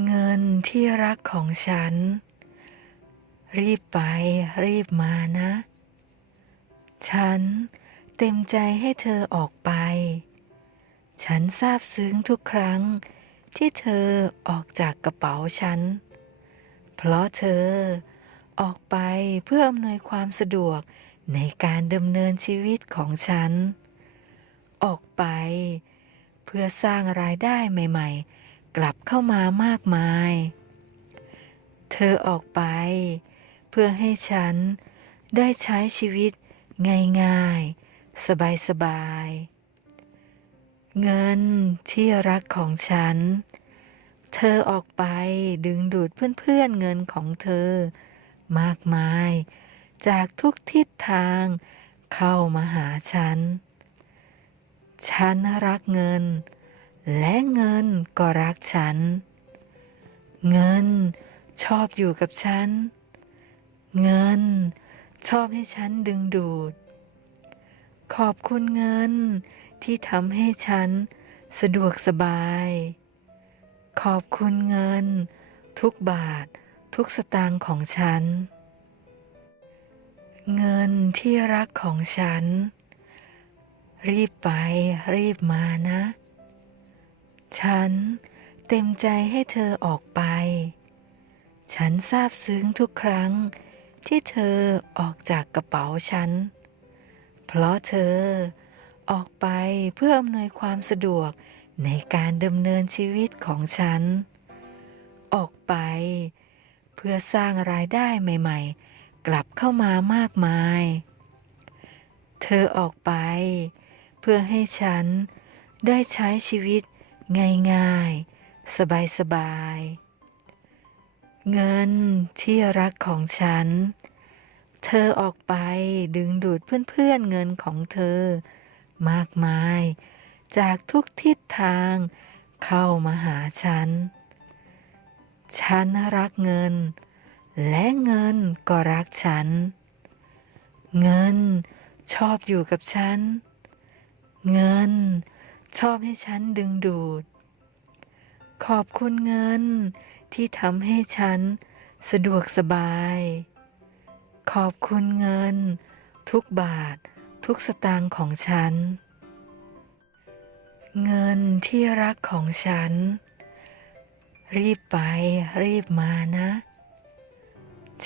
เงินที่รักของฉัน รีบไปรีบมานะ ฉันเต็มใจให้เธอออกไป ฉันซาบซึ้งทุกครั้งที่เธอออกจากกระเป๋าฉัน เพราะเธอออกไปเพื่ออำนวยความสะดวกในการดำเนินชีวิตของฉัน ออกไปเพื่อสร้างรายได้ใหม่ ๆ กลับเข้ามามากมาย เธอออกไป เพื่อให้ฉันได้ใช้ชีวิตง่ายๆ สบายๆ เงินที่รักของฉัน เธอออกไปดึงดูดเพื่อนๆเงินของเธอ มากมาย จากทุกทิศทางเข้ามาหาฉัน ฉันรักเงิน และเงินก็รักฉัน เงินชอบอยู่กับฉัน เงินชอบให้ฉันดึงดูด ขอบคุณเงินที่ทำให้ฉันสะดวกสบาย ขอบคุณเงิน ทุกบาททุกสตางค์ของฉัน เงินที่รักของฉัน รีบไปรีบมานะ ฉันเต็มใจให้เธอออกไป ฉันซาบซึ้งทุกครั้งที่เธอออกจากกระเป๋าฉัน เพราะเธอออกไปเพื่ออำนวยความสะดวกในการดำเนินชีวิตของฉัน ออกไป เพื่อสร้างรายได้ใหม่ ๆ กลับเข้ามามากมาย เธอออกไป เพื่อให้ฉันได้ใช้ชีวิต ง่ายๆ สบายๆ เงินที่รักของฉัน เธอออกไปดึงดูดเพื่อนๆเงินของเธอ มากมาย จากทุกทิศทางเข้ามาหาฉัน ฉันรักเงิน และเงินก็รักฉัน เงินชอบอยู่กับฉัน เงิน ชอบให้ฉันดึงดูด ขอบคุณเงินที่ทำให้ฉันสะดวกสบาย ขอบคุณเงิน ทุกบาททุกสตางค์ของฉัน เงินที่รักของฉัน รีบไปรีบมานะ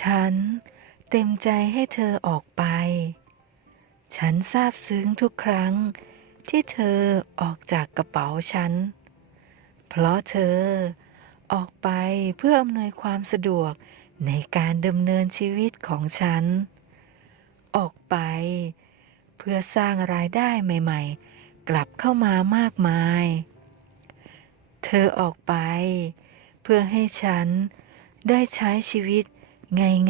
ฉันเต็มใจให้เธอออกไป ฉันซาบซึ้งทุกครั้ง ที่เธอออกจากกระเป๋าฉัน เพราะเธอออกไปเพื่ออำนวยความสะดวกในการดำเนินชีวิตของฉัน ออกไปเพื่อสร้างรายได้ใหม่ ๆ กลับเข้ามามากมาย เธอออกไป เพื่อให้ฉันได้ใช้ชีวิต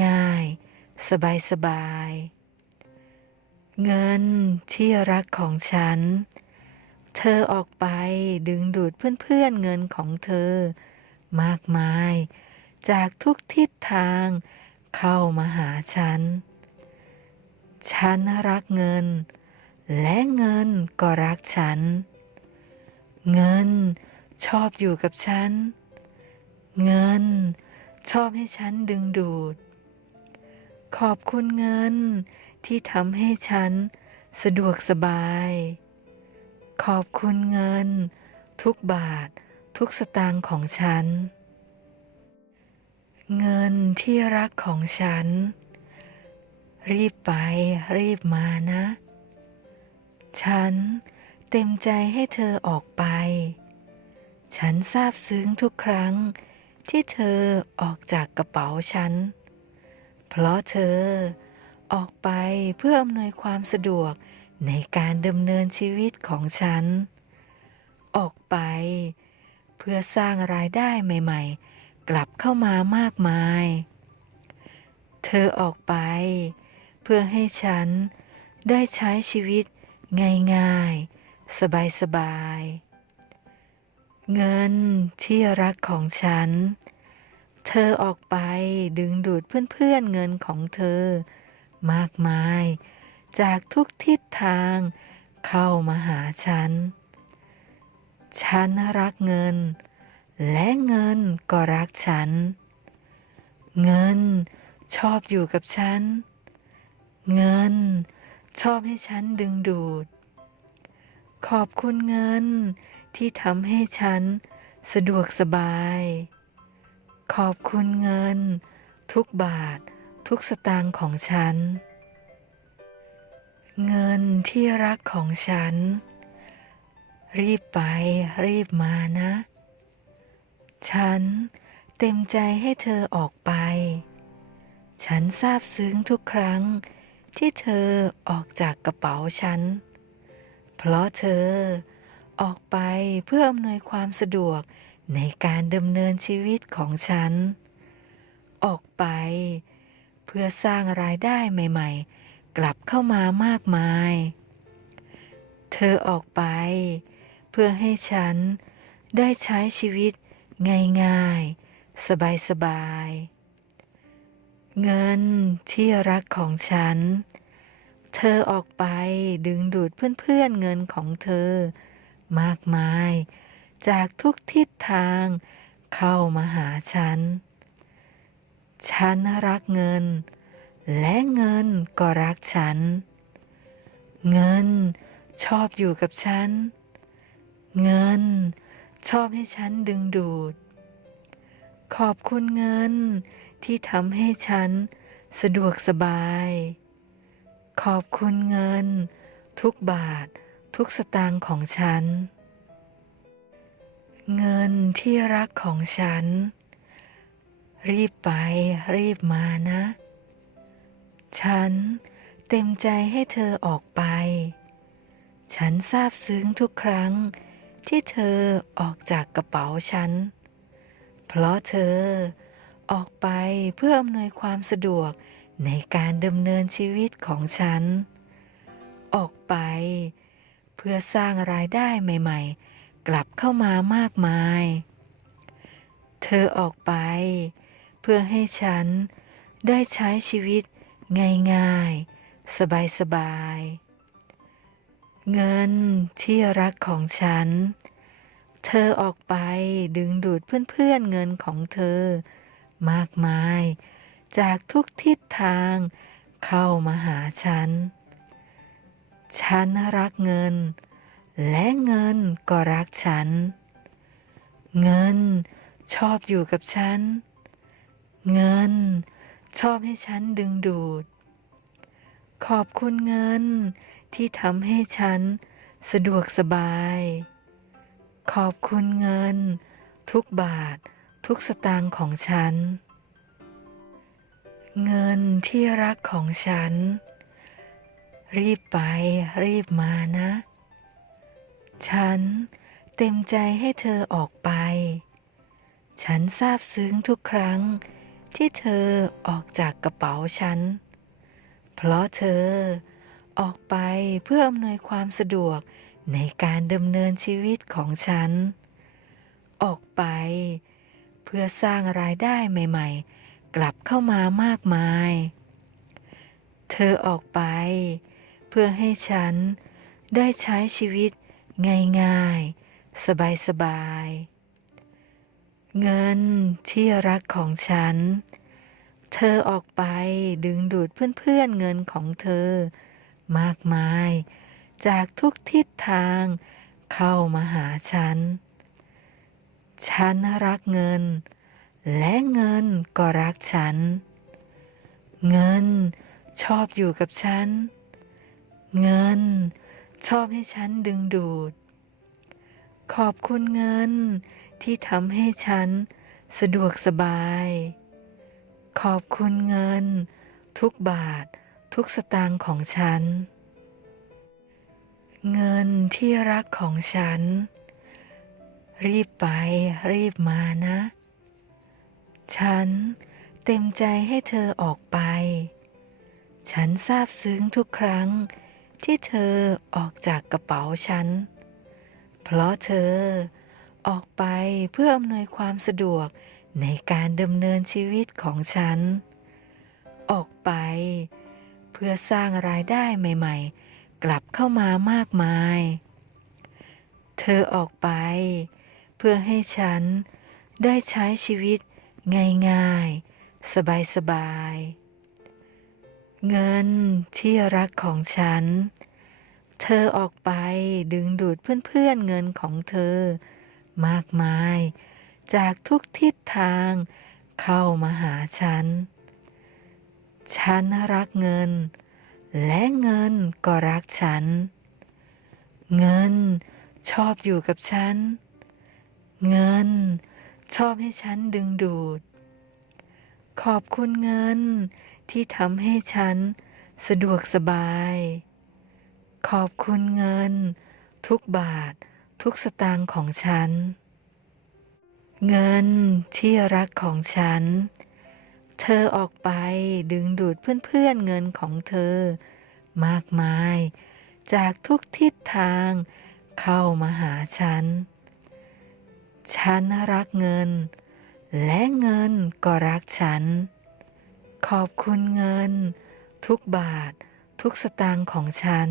ง่าย ๆ สบาย ๆ เงินที่รักของฉัน เธอออกไปดึงดูดเพื่อนๆเงินของเธอ มากมาย จากทุกทิศทางเข้ามาหาฉัน ฉันรักเงิน และเงินก็รักฉัน เงินชอบอยู่กับฉัน เงินชอบให้ฉันดึงดูด ขอบคุณเงินที่ทำให้ฉันสะดวกสบาย ขอบคุณเงิน ทุกบาททุกสตางค์ของฉัน เงินที่รักของฉัน รีบไปรีบมานะ ฉันเต็มใจให้เธอออกไป ฉันซาบซึ้งทุกครั้งที่เธอออกจากกระเป๋าฉัน เพราะเธอออกไปเพื่ออำนวยความสะดวกในการดำเนินชีวิตของฉัน ออกไป เพื่อสร้างรายได้ใหม่ ๆ กลับเข้ามามากมาย เธอออกไป เพื่อให้ฉันได้ใช้ชีวิตง่ายๆ สบายๆ เงินที่รักของฉัน เธอออกไปดึงดูดเพื่อนๆเงินของเธอ มากมาย จากทุกทิศทางเข้ามาหาฉัน ฉันรักเงิน และเงินก็รักฉัน เงินชอบอยู่กับฉัน เงินชอบให้ฉันดึงดูด ขอบคุณเงินที่ทำให้ฉันสะดวกสบาย ขอบคุณเงิน ทุกบาท ทุกสตางค์ของฉัน เงินที่รักของฉัน รีบไปรีบมานะ ฉันเต็มใจให้เธอออกไป ฉันซาบซึ้งทุกครั้งที่เธอออกจากกระเป๋าฉัน เพราะเธอออกไปเพื่ออำนวยความสะดวก ในการดำเนินชีวิตของฉัน ออกไป เพื่อสร้างรายได้ใหม่ ๆ กลับเข้ามามากมาย เธอออกไป เพื่อให้ฉันได้ใช้ชีวิตง่ายๆ สบายๆ เงินที่รักของฉัน เธอออกไปดึงดูดเพื่อนๆเงินของเธอมากมาย จากทุกทิศทาง เข้ามาหาฉัน ฉันรักเงิน และเงินก็รักฉัน เงินชอบอยู่กับฉัน เงินชอบให้ฉันดึงดูด ขอบคุณเงินที่ทำให้ฉันสะดวกสบาย ขอบคุณเงิน ทุกบาททุกสตางค์ของฉัน เงินที่รักของฉัน รีบไปรีบมานะ ฉันเต็มใจให้เธอออกไป ฉันซาบซึ้งทุกครั้งที่เธอออกจากกระเป๋าฉัน เพราะเธอออกไปเพื่ออำนวยความสะดวกในการดำเนินชีวิตของฉัน ออกไปเพื่อสร้างรายได้ใหม่ ๆ กลับเข้ามามากมาย เธอออกไป เพื่อให้ฉันได้ใช้ชีวิตง่ายๆ สบายๆ เงินที่รักของฉัน เธอออกไปดึงดูดเพื่อนๆเงินของเธอ มากมาย จากทุกทิศทางเข้ามาหาฉัน ฉันรักเงิน และเงินก็รักฉัน เงินชอบอยู่กับฉัน เงินชอบให้ฉันดึงดูด ขอบคุณเงินที่ทำให้ฉันสะดวกสบาย ขอบคุณเงิน ทุกบาททุกสตางค์ของฉัน เงินที่รักของฉัน รีบไปรีบมานะ ฉันเต็มใจให้เธอออกไป ฉันซาบซึ้งทุกครั้งที่เธอออกจากกระเป๋าฉัน เพราะเธอออกไปเพื่ออำนวยความสะดวกในการดำเนินชีวิตของฉัน ออกไป เพื่อสร้างรายได้ใหม่ๆ กลับเข้ามามากมาย เธอออกไป เพื่อให้ฉันได้ใช้ชีวิต ง่ายๆ สบายๆ เงินที่รักของฉัน เธอออกไปดึงดูดเพื่อนๆเงินของเธอ มากมาย จากทุกทิศทางเข้ามาหาฉัน ฉันรักเงิน และเงินก็รักฉัน เงินชอบอยู่กับฉัน เงิน ชอบให้ฉันดึงดูด ขอบคุณเงินที่ทำให้ฉันสะดวกสบาย ขอบคุณเงิน ทุกบาททุกสตางค์ของฉัน เงินที่รักของฉัน รีบไปรีบมานะ ฉันเต็มใจให้เธอออกไป ฉันซาบซึ้งทุกครั้ง ที่เธอออกจากกระเป๋าฉัน เพราะเธอออกไปเพื่ออำนวยความสะดวกในการดำเนินชีวิตของฉัน ออกไปเพื่อสร้างรายได้ใหม่ๆ กลับเข้ามามากมาย เธอออกไปเพื่อให้ฉันได้ใช้ชีวิตง่ายๆ สบายๆ เงินที่รักของฉัน เธอออกไปดึงดูดเพื่อนๆเงินของเธอ มากมาย จากทุกทิศทางเข้ามาหาฉัน ฉันรักเงิน และเงินก็รักฉัน เงินชอบอยู่กับฉัน เงินชอบให้ฉันดึงดูด ขอบคุณเงินที่ทำให้ฉันสะดวกสบาย ขอบคุณเงิน ทุกบาท ทุกสตางค์ของฉัน เงินที่รักของฉัน เธอออกไปดึงดูดเพื่อนๆเงินของเธอ มากมาย จากทุกทิศทางเข้ามาหาฉัน ฉันรักเงิน และเงินก็รักฉัน ขอบคุณเงิน ทุกบาททุกสตางค์ของฉัน